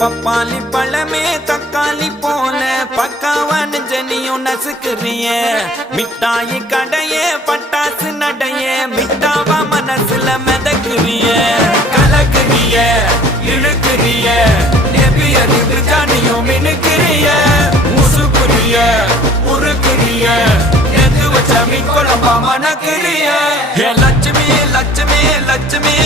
பப்பாளி பழமே தக்காளி போல பக்காவான ஜனியும் நசுக்குறிய மிட்டாயி கடையே பட்டாசு நடைய மிட்டாவா மனசுல மிதக்குறிய கலக்குறிய இழுக்குறிய நெபியது ஜானியும் மினுக்குறிய முசுக்குறிய உருக்குறிய எது வச்ச மீன் குழம்பா மணக்குறிய லட்சுமி லட்சுமி லட்சுமி